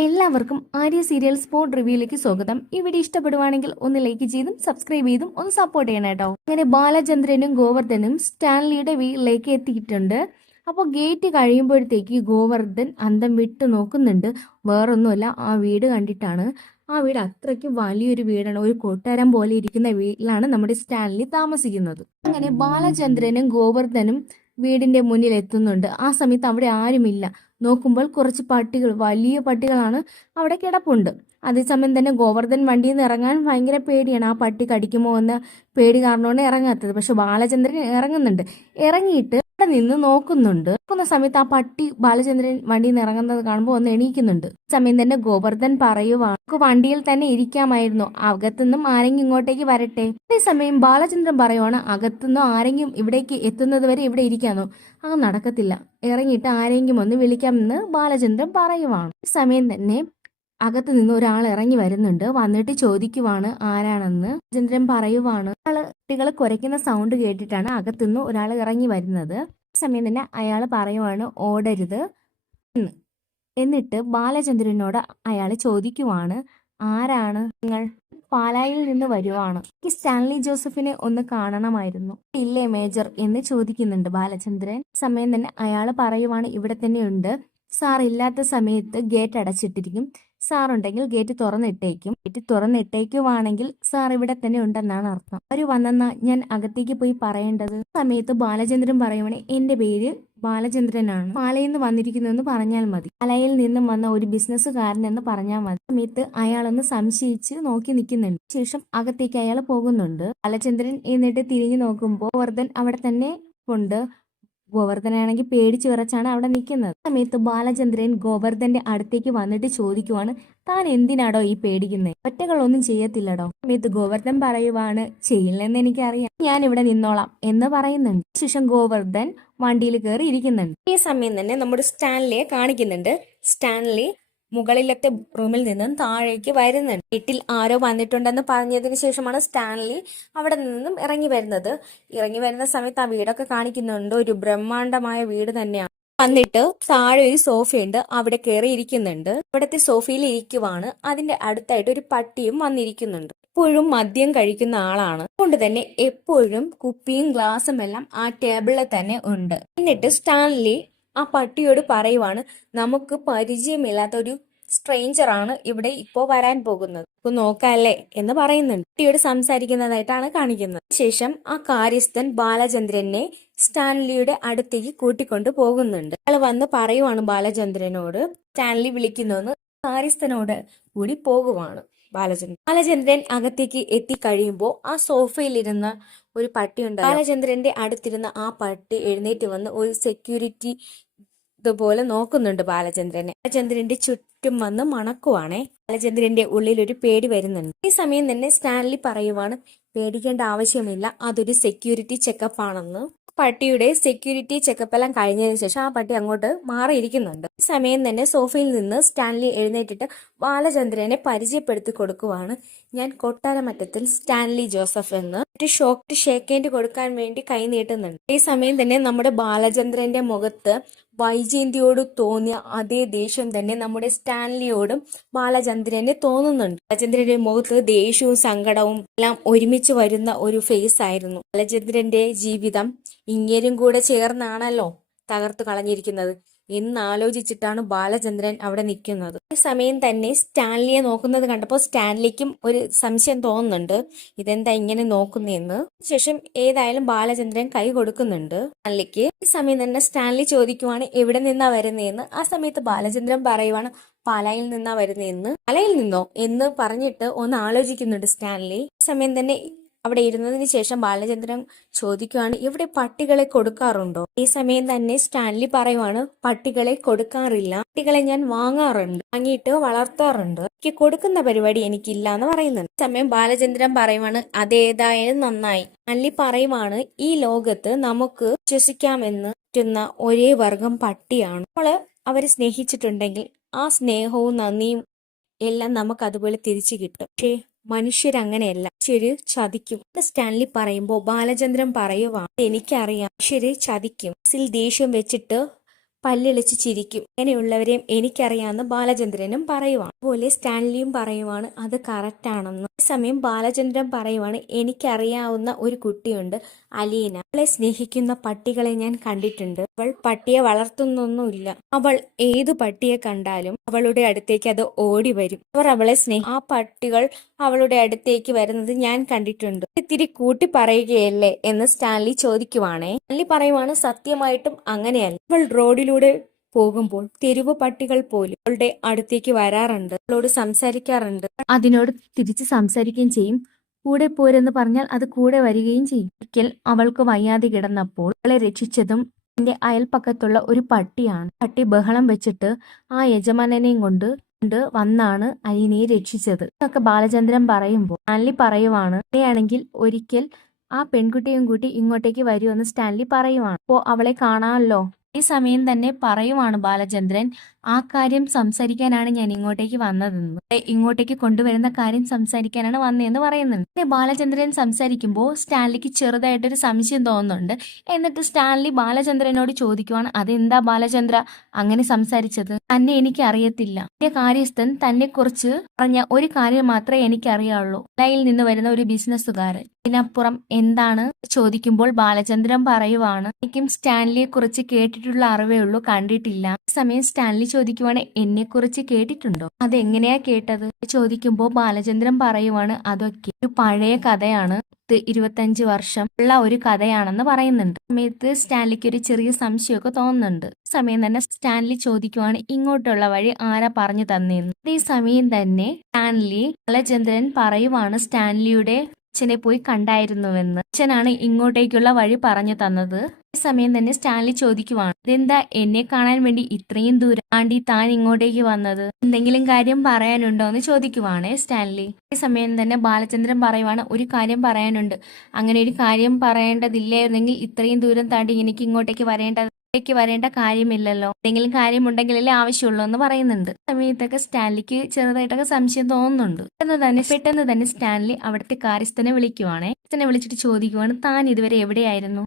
എല്ലാവർക്കും Arya serial spot റിവ്യൂയിലേക്ക് സ്വാഗതം. ഈ വീഡിയോ ഇഷ്ടപ്പെടുവാണെങ്കിൽ ഒന്ന് ലൈക്ക് ചെയ്തും സബ്സ്ക്രൈബ് ചെയ്തും ഒന്ന് സപ്പോർട്ട് ചെയ്യണം കേട്ടോ. അങ്ങനെ ബാലചന്ദ്രനും ഗോവർദ്ധനും സ്റ്റാൻലിയുടെ വീട്ടിലേക്ക് എത്തിയിട്ടുണ്ട്. അപ്പോൾ ഗേറ്റ് കഴിയുമ്പോഴത്തേക്ക് ഗോവർദ്ധൻ അന്തം വിട്ട് നോക്കുന്നുണ്ട്. വേറൊന്നുമല്ല, ആ വീട് കണ്ടിട്ടാണ്. ആ വീട് അത്രയ്ക്ക് വലിയൊരു വീടാണ്. ഒരു കൊട്ടാരം പോലെ ഇരിക്കുന്ന വീട്ടിലാണ് നമ്മുടെ സ്റ്റാൻലി താമസിക്കുന്നത്. അങ്ങനെ ബാലചന്ദ്രനും ഗോവർദ്ധനും വീടിന്റെ മുന്നിൽ എത്തുന്നുണ്ട്. ആ സമയത്ത് അവിടെ ആരുമില്ല. നോക്കുമ്പോൾ കുറച്ച് പട്ടികൾ, വലിയ പട്ടികളാണ് അവിടെ കിടപ്പുണ്ട്. അതേസമയം തന്നെ ഗോവർദ്ധൻ വണ്ടിയിൽ നിന്ന് ഇറങ്ങാൻ ഭയങ്കര പേടിയാണ്. ആ പട്ടി കടിക്കുമോ എന്ന പേടി കാരണമാണ് ഇറങ്ങാത്തത്. പക്ഷെ ബാലചന്ദ്രൻ ഇറങ്ങുന്നുണ്ട്. ഇറങ്ങിയിട്ട് അവിടെ നിന്ന് നോക്കുന്നുണ്ട്. നോക്കുന്ന സമയത്ത് ആ പട്ടി ബാലചന്ദ്രൻ വണ്ടിയിൽ നിന്ന് ഇറങ്ങുന്നത് കാണുമ്പോൾ ഒന്ന് എണീക്കുന്നുണ്ട്. സമയം തന്നെ ഗോവർദ്ധൻ പറയുവാണ്, നമുക്ക് വണ്ടിയിൽ തന്നെ ഇരിക്കാമായിരുന്നു, അകത്തുനിന്നും ആരെങ്കിലും ഇങ്ങോട്ടേക്ക് വരട്ടെ. അതേസമയം ബാലചന്ദ്രൻ പറയുവാണ്, അകത്തുനിന്നും ആരെങ്കിലും ഇവിടേക്ക് എത്തുന്നത് വരെ ഇവിടെ ഇരിക്കാനോ? അത് നടക്കത്തില്ല, ഇറങ്ങിയിട്ട് ആരെങ്കിലും ഒന്ന് വിളിക്കാമെന്ന് ബാലചന്ദ്രൻ പറയുവാണ്. ഈ സമയം തന്നെ അകത്ത് നിന്ന് ഒരാൾ ഇറങ്ങി വരുന്നുണ്ട്. വന്നിട്ട് ചോദിക്കുവാണ് ആരാണെന്ന്. ചന്ദ്രൻ പറയുവാണ്, കുട്ടികൾ കുരയ്ക്കുന്ന സൗണ്ട് കേട്ടിട്ടാണ് അകത്തുനിന്ന് ഒരാൾ ഇറങ്ങി വരുന്നത്. സമയം തന്നെ അയാൾ പറയുവാണ് ഓടരുത് എന്ന്. എന്നിട്ട് ബാലചന്ദ്രനോട് അയാൾ ചോദിക്കുവാണ്, ആരാണ് നിങ്ങൾ? പാലായിൽ നിന്ന് വരുവാണ്. ഈ സ്റ്റാൻലി ജോസഫിനെ ഒന്ന് കാണണമായിരുന്നു. ഇല്ലേ മേജർ എന്ന് ചോദിക്കുന്നുണ്ട് ബാലചന്ദ്രൻ. സമയം തന്നെ അയാൾ പറയുവാണ്, ഇവിടെ തന്നെയുണ്ട്. സാർ ഇല്ലാത്ത സമയത്ത് ഗേറ്റ് അടച്ചിട്ടിരിക്കും. സാർ ഉണ്ടെങ്കിൽ ഗേറ്റ് തുറന്നിട്ടേക്കും. ഗേറ്റ് തുറന്നിട്ടേക്കുവാണെങ്കിൽ സാർ ഇവിടെ തന്നെ ഉണ്ടെന്നാണ് അർത്ഥം. അവര് വന്നെന്നാ ഞാൻ അകത്തേക്ക് പോയി പറയേണ്ടത്? സമയത്ത് ബാലചന്ദ്രൻ പറയുവാണ്, എന്റെ പേര് ബാലചന്ദ്രനാണ്, പാലയിൽ നിന്ന് വന്നിരിക്കുന്നു പറഞ്ഞാൽ മതി. പാലയിൽ നിന്നും വന്ന ഒരു ബിസിനസ്സുകാരൻ എന്ന് പറഞ്ഞാൽ മതി. സമയത്ത് അയാളൊന്ന് സംശയിച്ച് നോക്കി നിൽക്കുന്നുണ്ട്. ശേഷം അകത്തേക്ക് അയാൾ പോകുന്നുണ്ട്. ബാലചന്ദ്രൻ എന്നിട്ട് തിരിഞ്ഞു നോക്കുമ്പോൾ ഗോവർദ്ധൻ അവിടെ തന്നെ ഉണ്ട്. ഗോവർദ്ധനാണെങ്കിൽ പേടിച്ചു വിറച്ചാണ് അവിടെ നിൽക്കുന്നത്. സമയത്ത് ബാലചന്ദ്രൻ ഗോവർദ്ധന്റെ അടുത്തേക്ക് വന്നിട്ട് ചോദിക്കുവാണ്, താൻ എന്തിനാടോ ഈ പേടിക്കുന്നത്? ഒറ്റകളൊന്നും ചെയ്യത്തില്ലടോ. സമയത്ത് ഗോവർദ്ധൻ പറയുവാണ്, ചെയ്യില്ലെന്ന് എനിക്കറിയാം, ഞാൻ ഇവിടെ നിന്നോളാം എന്ന് പറയുന്നുണ്ട്. ശേഷം ഗോവർദ്ധൻ വണ്ടിയിൽ കയറി ഇരിക്കുന്നുണ്ട്. ഈ സമയം തന്നെ നമ്മുടെ സ്റ്റാൻലിയെ കാണിക്കുന്നുണ്ട്. സ്റ്റാൻലി മുകളിലത്തെ റൂമിൽ നിന്നും താഴേക്ക് വരുന്നുണ്ട്. വീട്ടിൽ ആരോ വന്നിട്ടുണ്ടെന്ന് പറഞ്ഞതിന് ശേഷമാണ് സ്റ്റാൻലി അവിടെ നിന്നും ഇറങ്ങി വരുന്നത്. ഇറങ്ങി വരുന്ന സമയത്ത് ആ വീടൊക്കെ കാണിക്കുന്നുണ്ട്. ഒരു ബ്രഹ്മാണ്ഡമായ വീട് തന്നെയാണ്. വന്നിട്ട് താഴെ ഒരു സോഫയുണ്ട്, അവിടെ കയറി ഇരിക്കുന്നുണ്ട്. അവിടുത്തെ സോഫയിൽ ഇരിക്കുവാണ്. അതിന്റെ അടുത്തായിട്ട് ഒരു പട്ടിയും വന്നിരിക്കുന്നുണ്ട്. എപ്പോഴും മദ്യം കഴിക്കുന്ന ആളാണ്. അതുകൊണ്ട് തന്നെ എപ്പോഴും കുപ്പിയും ഗ്ലാസും എല്ലാം ആ ടേബിളിൽ തന്നെ ഉണ്ട്. എന്നിട്ട് സ്റ്റാൻലി ആ പട്ടിയോട് പറയുവാണ്, നമുക്ക് പരിചയമില്ലാത്ത ഒരു സ്ട്രേഞ്ചർ ആണ് ഇവിടെ ഇപ്പോ വരാൻ പോകുന്നത്, ഇപ്പൊ നോക്കാല്ലേ എന്ന് പറയുന്നുണ്ട്. പട്ടിയോട് സംസാരിക്കുന്നതായിട്ടാണ് കാണിക്കുന്നത്. ശേഷം ആ കാര്യസ്ഥൻ ബാലചന്ദ്രനെ സ്റ്റാൻലിയുടെ അടുത്തേക്ക് കൂട്ടിക്കൊണ്ടു പോകുന്നുണ്ട്. അയാൾ വന്ന് പറയുവാണ് ബാലചന്ദ്രനോട് സ്റ്റാൻലി വിളിക്കുന്നുവെന്ന്. കാര്യസ്ഥനോട് കൂടി പോകുവാണ് ബാലചന്ദ്രൻ അകത്തേക്ക് എത്തിക്കഴിയുമ്പോൾ ആ സോഫയിലിരുന്ന ഒരു പട്ടിയുണ്ട്. ബാലചന്ദ്രന്റെ അടുത്തിരുന്ന ആ പട്ടി എഴുന്നേറ്റ് വന്ന് ഒരു സെക്യൂരിറ്റി ഇതുപോലെ നോക്കുന്നുണ്ട് ബാലചന്ദ്രന്റെ ചുറ്റും വന്ന് മണക്കുവാണേ. ബാലചന്ദ്രന്റെ ഉള്ളിൽ ഒരു പേടി വരുന്നുണ്ട്. ഈ സമയം തന്നെ സ്റ്റാൻലി പറയുവാണ്, പേടിക്കേണ്ട ആവശ്യമില്ല, അതൊരു സെക്യൂരിറ്റി ചെക്കപ്പ് ആണെന്ന്. പട്ടിയുടെ സെക്യൂരിറ്റി ചെക്കപ്പ് എല്ലാം കഴിഞ്ഞതിന് ശേഷം ആ പട്ടി അങ്ങോട്ട് മാറിയിരിക്കുന്നുണ്ട്. ഈ സമയം തന്നെ സോഫയിൽ നിന്ന് സ്റ്റാൻലി എഴുന്നേറ്റിട്ട് ബാലചന്ദ്രനെ പരിചയപ്പെടുത്തി കൊടുക്കുവാണ്, ഞാൻ കൊട്ടാരമറ്റത്തിൽ സ്റ്റാൻലി ജോസഫ് എന്ന്. ഷേക്ക് ഹാൻഡ് കൊടുക്കാൻ വേണ്ടി കൈ നീട്ടുന്നുണ്ട്. ഈ സമയം തന്നെ നമ്മുടെ ബാലചന്ദ്രന്റെ മുഖത്ത് വൈജയന്തിയോട് തോന്നിയ അതേ ദേഷ്യം തന്നെ നമ്മുടെ സ്റ്റാൻലിയോടും ബാലചന്ദ്രന് തോന്നുന്നുണ്ട്. ബാലചന്ദ്രന്റെ മുഖത്ത് ദേഷ്യവും സങ്കടവും എല്ലാം ഒരുമിച്ച് വരുന്ന ഒരു ഫേസ് ആയിരുന്നു. ബാലചന്ദ്രന്റെ ജീവിതം ഇങ്ങേരും കൂടെ ചേർന്നാണല്ലോ തകർത്തു കളഞ്ഞിരിക്കുന്നത് എന്നാലോചിച്ചിട്ടാണ് ബാലചന്ദ്രൻ അവിടെ നിൽക്കുന്നത്. ഈ സമയം തന്നെ സ്റ്റാൻലിയെ നോക്കുന്നത് കണ്ടപ്പോൾ സ്റ്റാൻലിക്കും ഒരു സംശയം തോന്നുന്നുണ്ട്, ഇതെന്താ ഇങ്ങനെ നോക്കുന്നതെന്ന്. ശേഷം ഏതായാലും ബാലചന്ദ്രൻ കൈ കൊടുക്കുന്നുണ്ട് സ്റ്റാൻലിക്ക്. ഈ സമയം തന്നെ സ്റ്റാൻലി ചോദിക്കുവാണ്, എവിടെ നിന്നാ വരുന്നതെന്ന്. ആ സമയത്ത് ബാലചന്ദ്രൻ പറയുവാണ്, പാലായിൽ നിന്നാ വരുന്നതെന്ന്. പാലയിൽ നിന്നോ എന്ന് പറഞ്ഞിട്ട് ഒന്ന് ആലോചിക്കുന്നുണ്ട് സ്റ്റാൻലി. ഈ സമയം തന്നെ അവിടെ ഇരുന്നതിന് ശേഷം ബാലചന്ദ്രൻ ചോദിക്കുകയാണ്, ഇവിടെ പട്ടികളെ കൊടുക്കാറുണ്ടോ? ഈ സമയം തന്നെ സ്റ്റാൻലി പറയുവാണ്, പട്ടികളെ കൊടുക്കാറില്ല, പട്ടികളെ ഞാൻ വാങ്ങിയിട്ട് വളർത്താറുണ്ട്, എനിക്ക് കൊടുക്കുന്ന പരിപാടി എനിക്കില്ല എന്ന് പറയുന്നുണ്ട്. ഈ സമയം ബാലചന്ദ്രൻ പറയുവാണ്, അതേതായാലും നന്നായി. സ്റ്റാൻലി പറയുവാണ്, ഈ ലോകത്ത് നമുക്ക് വിശ്വസിക്കാമെന്ന് പറ്റുന്ന ഒരേ വർഗം പട്ടിയാണ്. നമ്മള് അവരെ സ്നേഹിച്ചിട്ടുണ്ടെങ്കിൽ ആ സ്നേഹവും നന്ദിയും എല്ലാം നമുക്ക് അതുപോലെ തിരിച്ചു കിട്ടും. പക്ഷേ മനുഷ്യരങ്ങനെയല്ല, മനുഷ്യര് ചതിക്കും. സ്റ്റാൻലി പറയുമ്പോ ബാലചന്ദ്രൻ പറയുവാ, എനിക്കറിയാം മനുഷ്യര് ചതിക്കും. ദേഷ്യം വെച്ചിട്ട് പല്ലിളിച്ച് ചിരിക്കും. ഇങ്ങനെയുള്ളവരെയും എനിക്കറിയാമെന്ന് ബാലചന്ദ്രനും പറയുവാണ്. അതുപോലെ സ്റ്റാൻലിയും പറയുവാണ് അത് കറക്റ്റാണെന്ന്. ഈ സമയം ബാലചന്ദ്രൻ പറയുവാണ് എനിക്കറിയാവുന്ന ഒരു കുട്ടിയുണ്ട്, അലീന. അവളെ സ്നേഹിക്കുന്ന പട്ടികളെ ഞാൻ കണ്ടിട്ടുണ്ട്. അവൾ പട്ടിയെ വളർത്തുന്നൊന്നുമില്ല. അവൾ ഏതു പട്ടിയെ കണ്ടാലും അവളുടെ അടുത്തേക്ക് അത് ഓടി വരും. അവർ അവളെ ആ പട്ടികൾ അവളുടെ അടുത്തേക്ക് വരുന്നത് ഞാൻ കണ്ടിട്ടുണ്ട്. ഇത്തിരി കൂട്ടി പറയുകയല്ലേ എന്ന് സ്റ്റാൻലി ചോദിക്കുവാണേ. സ്റ്റാൻലി പറയുവാണ് സത്യമായിട്ടും അങ്ങനെയല്ല. അവൾ റോഡിലൂടെ പോകുമ്പോൾ തെരുവ് പട്ടികൾ പോലും അവളുടെ അടുത്തേക്ക് വരാറുണ്ട്, അവളോട് സംസാരിക്കാറുണ്ട്. അതിനോട് തിരിച്ച് സംസാരിക്കുകയും ചെയ്യും. കൂടെ പോരെന്ന് പറഞ്ഞാൽ അത് കൂടെ വരികയും ചെയ്യും. ഒരിക്കൽ അവൾക്ക് വയ്യാതെ കിടന്നപ്പോൾ അവളെ രക്ഷിച്ചതും എന്റെ അയൽപ്പക്കത്തുള്ള ഒരു പട്ടിയാണ്. പട്ടി ബഹളം വെച്ചിട്ട് ആ യജമാനെയും കൊണ്ട് വന്നാണ് അലീനയെ രക്ഷിച്ചത് എന്നൊക്കെ ബാലചന്ദ്രൻ പറയുമ്പോൾ സ്റ്റാൻലി പറയുവാണ് അങ്ങനെയാണെങ്കിൽ ഒരിക്കൽ ആ പെൺകുട്ടിയും കൂട്ടി ഇങ്ങോട്ടേക്ക് വരുമെന്ന് സ്റ്റാൻലി പറയുവാണ്. അപ്പോൾ അവളെ കാണാമല്ലോ. ഈ സമയം തന്നെ പറയുവാണ് ബാലചന്ദ്രൻ ആ കാര്യം സംസാരിക്കാനാണ് ഞാൻ ഇങ്ങോട്ടേക്ക് വന്നതെന്ന്. ഇങ്ങോട്ടേക്ക് കൊണ്ടുവരുന്ന കാര്യം സംസാരിക്കാനാണ് വന്നതെന്ന് പറയുന്നുണ്ട്. പിന്നെ ബാലചന്ദ്രൻ സംസാരിക്കുമ്പോൾ സ്റ്റാൻലിക്ക് ചെറുതായിട്ടൊരു സംശയം തോന്നുന്നുണ്ട്. എന്നിട്ട് സ്റ്റാൻലി ബാലചന്ദ്രനോട് ചോദിക്കുവാണ് അതെന്താ ബാലചന്ദ്ര അങ്ങനെ സംസാരിച്ചത്? തന്നെ എനിക്ക് അറിയത്തില്ല. എന്റെ കാര്യസ്ഥൻ തന്നെ കുറിച്ച് പറഞ്ഞ ഒരു കാര്യം മാത്രമേ എനിക്കറിയാവുള്ളൂ, ലയിൽ നിന്ന് വരുന്ന ഒരു ബിസിനസ്സുകാരൻ. ഇതിനപ്പുറം എന്താണ് ചോദിക്കുമ്പോൾ ബാലചന്ദ്രൻ പറയുവാണ് എനിക്കും സ്റ്റാൻലിയെ കുറിച്ച് കേട്ടിട്ടുള്ള അറിവേ ഉള്ളൂ, കണ്ടിട്ടില്ല. ഈ സമയം സ്റ്റാൻലി ചോദിക്കുവാണ് എന്നെ കുറിച്ച് കേട്ടിട്ടുണ്ടോ? അതെങ്ങനെയാ കേട്ടത് ചോദിക്കുമ്പോൾ ബാലചന്ദ്രൻ പറയുവാണ് അതൊക്കെ ഒരു പഴയ കഥയാണ്, 25 വർഷം ഉള്ള ഒരു കഥയാണെന്ന് പറയുന്നുണ്ട്. സമയത്ത് സ്റ്റാൻലിക്ക് ഒരു ചെറിയ സംശയമൊക്കെ തോന്നുന്നുണ്ട്. സമയം തന്നെ സ്റ്റാൻലി ചോദിക്കുവാണ് ഇങ്ങോട്ടുള്ള വഴി ആരാ പറഞ്ഞു തന്നേന്ന്. ഈ സമയം തന്നെ ബാലചന്ദ്രൻ പറയുവാണ് സ്റ്റാൻലിയുടെ അച്ഛനെ പോയി കണ്ടായിരുന്നുവെന്ന്. അച്ഛനാണ് ഇങ്ങോട്ടേക്കുള്ള വഴി പറഞ്ഞു തന്നത്. ഈ സമയം തന്നെ സ്റ്റാൻലി ചോദിക്കുവാണ് ഇതെന്താ എന്നെ കാണാൻ വേണ്ടി ഇത്രയും ദൂരം ആണ്ടി താൻ ഇങ്ങോട്ടേക്ക് വന്നത്? എന്തെങ്കിലും കാര്യം പറയാനുണ്ടോ എന്ന് ചോദിക്കുവാണേ സ്റ്റാൻലി. ഈ സമയം തന്നെ ബാലചന്ദ്രൻ പറയുവാണ് ഒരു കാര്യം പറയാനുണ്ട്. അങ്ങനെ ഒരു കാര്യം പറയേണ്ടതില്ലായിരുന്നെങ്കിൽ ഇത്രയും ദൂരം താണ്ടി എനിക്ക് ഇങ്ങോട്ടേക്ക് വരേണ്ട കാര്യമില്ലല്ലോ. എന്തെങ്കിലും കാര്യമുണ്ടെങ്കിലല്ലേ ആവശ്യമുള്ളൂ എന്ന് പറയുന്നുണ്ട്. സമയത്തൊക്കെ സ്റ്റാൻലിക്ക് ചെറുതായിട്ടൊക്കെ സംശയം തോന്നുന്നുണ്ട്. പെട്ടെന്ന് തന്നെ സ്റ്റാൻലി അവിടുത്തെ കാര്യസ്ഥനെ വിളിക്കുവാണേ. വിളിച്ചിട്ട് ചോദിക്കുവാണ് താൻ ഇതുവരെ എവിടെയായിരുന്നു?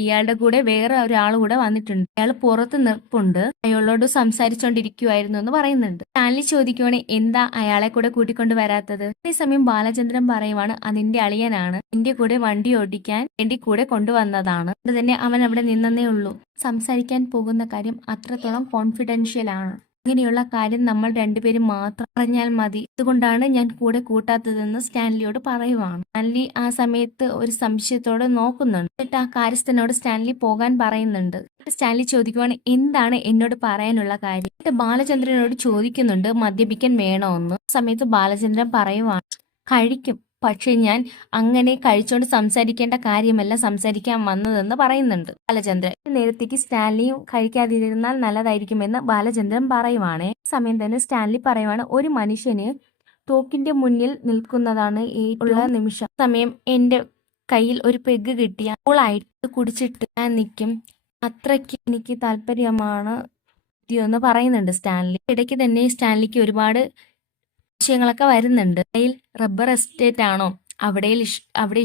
ഇയാളുടെ കൂടെ വേറെ ഒരാൾ കൂടെ വന്നിട്ടുണ്ട്, അയാൾ പുറത്ത് നിൽപ്പുണ്ട്, അയാളോട് സംസാരിച്ചോണ്ടിരിക്കുവായിരുന്നു എന്ന് പറയുന്നുണ്ട്. സ്റ്റാൻലി ചോദിക്കുവാണ് എന്താ അയാളെ കൂടെ കൂട്ടിക്കൊണ്ട് വരാത്തത്? അതേസമയം ബാലചന്ദ്രൻ പറയുവാണ് അതിന്റെ അളിയനാണ് എന്റെ കൂടെ വണ്ടി ഓടിക്കാൻ വേണ്ടി കൂടെ കൊണ്ടുവന്നതാണ്, അതുകൊണ്ട് തന്നെ അവൻ അവിടെ നിന്നേ ഉള്ളൂ. സംസാരിക്കാൻ പോകുന്ന കാര്യം അത്രത്തോളം കോൺഫിഡൻഷ്യൽ ആണ്. ഇങ്ങനെയുള്ള കാര്യം നമ്മൾ രണ്ടുപേരും മാത്രം പറഞ്ഞാൽ മതി, അതുകൊണ്ടാണ് ഞാൻ കൂടെ കൂട്ടാത്തതെന്ന് സ്റ്റാൻലിയോട് പറയുവാണ്. സ്റ്റാൻലി ആ സമയത്ത് ഒരു സംശയത്തോടെ നോക്കുന്നുണ്ട്. എന്നിട്ട് ആ കാര്യസ്ഥനോട് സ്റ്റാൻലി പോകാൻ പറയുന്നുണ്ട്. സ്റ്റാൻലി ചോദിക്കുവാണ് എന്താണ് എന്നോട് പറയാനുള്ള കാര്യം? എന്നിട്ട് ബാലചന്ദ്രനോട് ചോദിക്കുന്നുണ്ട് മദ്യപിക്കാൻ വേണോ എന്ന്. സമയത്ത് ബാലചന്ദ്രൻ പറയുവാണ് കഴിക്കും, പക്ഷെ ഞാൻ അങ്ങനെ കഴിച്ചോണ്ട് സംസാരിക്കേണ്ട കാര്യമല്ല സംസാരിക്കാൻ വന്നതെന്ന് പറയുന്നുണ്ട് ബാലചന്ദ്രൻ. നേരത്തേക്ക് സ്റ്റാൻലിയും കഴിക്കാതിരുന്നാൽ നല്ലതായിരിക്കുമെന്ന് ബാലചന്ദ്രൻ പറയുവാണേ. സമയം തന്നെ സ്റ്റാൻലി പറയുവാണ് ഒരു മനുഷ്യന് തോക്കിന്റെ മുന്നിൽ നിൽക്കുന്നതാണ് ഏറ്റവും നിമിഷം. സമയം എന്റെ കയ്യിൽ ഒരു പെഗ് കിട്ടിയ ആയിട്ട് കുടിച്ചിട്ട് ഞാൻ നിൽക്കും, അത്രയ്ക്ക് എനിക്ക് താല്പര്യമാണ് എന്ന് പറയുന്നുണ്ട് സ്റ്റാൻലി. ഇടയ്ക്ക് തന്നെ സ്റ്റാൻലിക്ക് ഒരുപാട് വിഷയങ്ങളൊക്കെ വരുന്നുണ്ട്. റബ്ബർ എസ്റ്റേറ്റ് ആണോ? അവിടെ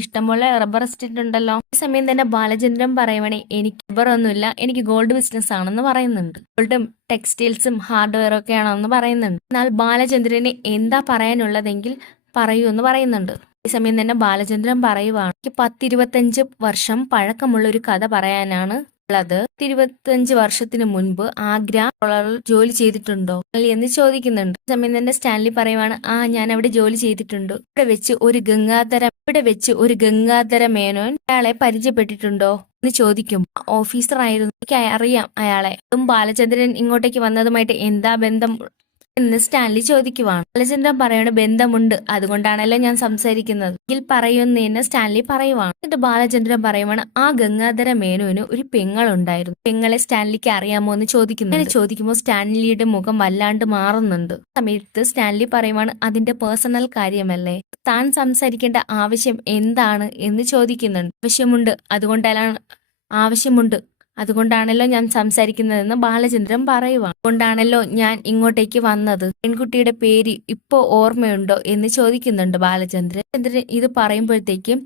ഇഷ്ടംപോലെ റബ്ബർ എസ്റ്റേറ്റ് ഉണ്ടല്ലോ. ഈ സമയം തന്നെ ബാലചന്ദ്രൻ പറയുവാണെ എനിക്ക് റബ്ബർ ഒന്നുമില്ല, എനിക്ക് ഗോൾഡ് ബിസിനസ് ആണെന്ന് പറയുന്നുണ്ട്. ഗോൾഡും ടെക്സ്റ്റൈൽസും ഹാർഡ്വെയറും ഒക്കെ ആണെന്ന് പറയുന്നുണ്ട്. എന്നാൽ ബാലചന്ദ്രന് എന്താ പറയാനുള്ളതെങ്കിൽ പറയൂ എന്ന് പറയുന്നുണ്ട്. ഈ സമയം തന്നെ ബാലചന്ദ്രൻ പറയുവാണ് എനിക്ക് 10-25 വർഷം പഴക്കമുള്ള ഒരു കഥ പറയാനാണ് ഉള്ളത്. 25 വർഷത്തിന് മുൻപ് ആഗ്ര ജോലി ചെയ്തിട്ടുണ്ടോ എന്ന് ചോദിക്കുന്നുണ്ട്. സമയം തന്നെ സ്റ്റാൻലി പറയുവാണ് ഞാൻ അവിടെ ജോലി ചെയ്തിട്ടുണ്ട്. ഇവിടെ വെച്ച് ഒരു ഗംഗാധര മേനോൻ അയാളെ പരിചയപ്പെട്ടിട്ടുണ്ടോ എന്ന് ചോദിക്കും. ഓഫീസർ ആയിരുന്നു, എനിക്ക് അറിയാം അയാളെ. അതും ബാലചന്ദ്രൻ ഇങ്ങോട്ടേക്ക് വന്നതുമായിട്ട് എന്താ ബന്ധം എന്ന് സ്റ്റാൻലി ചോദിക്കുവാണ്. ബാലചന്ദ്രൻ പറയാണ് ബന്ധമുണ്ട്, അതുകൊണ്ടാണല്ലോ ഞാൻ സംസാരിക്കുന്നത് എങ്കിൽ പറയുന്നതെന്ന് സ്റ്റാൻലി പറയുവാണ്. എന്നിട്ട് ബാലചന്ദ്രൻ പറയുവാണ് ആ ഗംഗാധര മേനോന് ഒരു പെങ്ങളുണ്ടായിരുന്നു, പെങ്ങളെ സ്റ്റാൻലിക്ക് അറിയാമോ എന്ന് ചോദിക്കുമ്പോൾ സ്റ്റാൻലിയുടെ മുഖം വല്ലാണ്ട് മാറുന്നുണ്ട്. സമയത്ത് സ്റ്റാൻലി പറയുവാണ് അതിന്റെ പേഴ്സണൽ കാര്യമല്ലേ, താൻ സംസാരിക്കേണ്ട ആവശ്യം എന്താണ് എന്ന് ചോദിക്കുന്നുണ്ട്. അതുകൊണ്ടാണല്ലോ ഞാൻ സംസാരിക്കുന്നതെന്ന് ബാലചന്ദ്രൻ പറയുവാണ്. അതുകൊണ്ടാണല്ലോ ഞാൻ ഇങ്ങോട്ടേക്ക് വന്നത്. പെൺകുട്ടിയുടെ പേര് ഇപ്പോ ഓർമ്മയുണ്ടോ എന്ന് ചോദിക്കുന്നുണ്ട് ബാലചന്ദ്രൻ. ഇത് പറയുമ്പോഴത്തേക്കും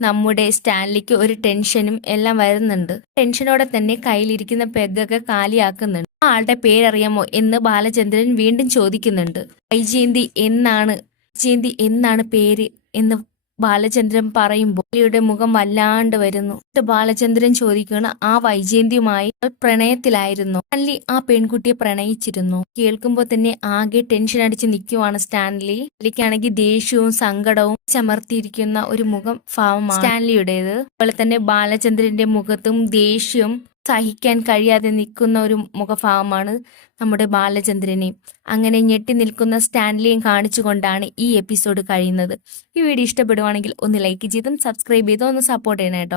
നമ്മുടെ സ്റ്റാൻലിക്ക് ഒരു ടെൻഷനും എല്ലാം വരുന്നുണ്ട്. ടെൻഷനോടെ തന്നെ കയ്യിലിരിക്കുന്ന പെഗ്ഗൊക്കെ കാലിയാക്കുന്നുണ്ട്. ആ ആളുടെ പേരറിയാമോ എന്ന് ബാലചന്ദ്രൻ വീണ്ടും ചോദിക്കുന്നുണ്ട്. വൈജയന്തി എന്നാണ് പേര് എന്ന് ബാലചന്ദ്രൻ പറയുമ്പോൾ യുടെ മുഖം വല്ലാണ്ട് വരുന്നു. ബാലചന്ദ്രൻ ചോദിക്കുകയാണ്, ആ വൈജയന്തിയുമായി പ്രണയത്തിലായിരുന്നു. സ്റ്റാൻലി ആ പെൺകുട്ടിയെ പ്രണയിച്ചിരുന്നു. കേൾക്കുമ്പോൾ തന്നെ ആകെ ടെൻഷൻ അടിച്ച് നിൽക്കുവാണ് സ്റ്റാൻലി. സ്റ്റാൻലിക്കാണെങ്കിൽ ദേഷ്യവും സങ്കടവും ചമർത്തിയിരിക്കുന്ന ഒരു മുഖം ഭാവമാണ് സ്റ്റാൻലിയുടേത്. അതുപോലെ തന്നെ ബാലചന്ദ്രന്റെ മുഖത്തും ദേഷ്യം സഹിക്കാൻ കഴിയാതെ നിൽക്കുന്ന ഒരു മുഖഭാവമാണ് നമ്മുടെ ബാലചന്ദ്രനെയും. അങ്ങനെ ഞെട്ടി നിൽക്കുന്ന സ്റ്റാൻലിയും കാണിച്ചുകൊണ്ടാണ് ഈ എപ്പിസോഡ് കഴിയുന്നത്. ഈ വീഡിയോ ഇഷ്ടപ്പെടുവാണെങ്കിൽ ഒന്ന് ലൈക്ക് ചെയ്തും സബ്സ്ക്രൈബ് ചെയ്തും ഒന്ന് സപ്പോർട്ട് ചെയ്യണം കേട്ടോ.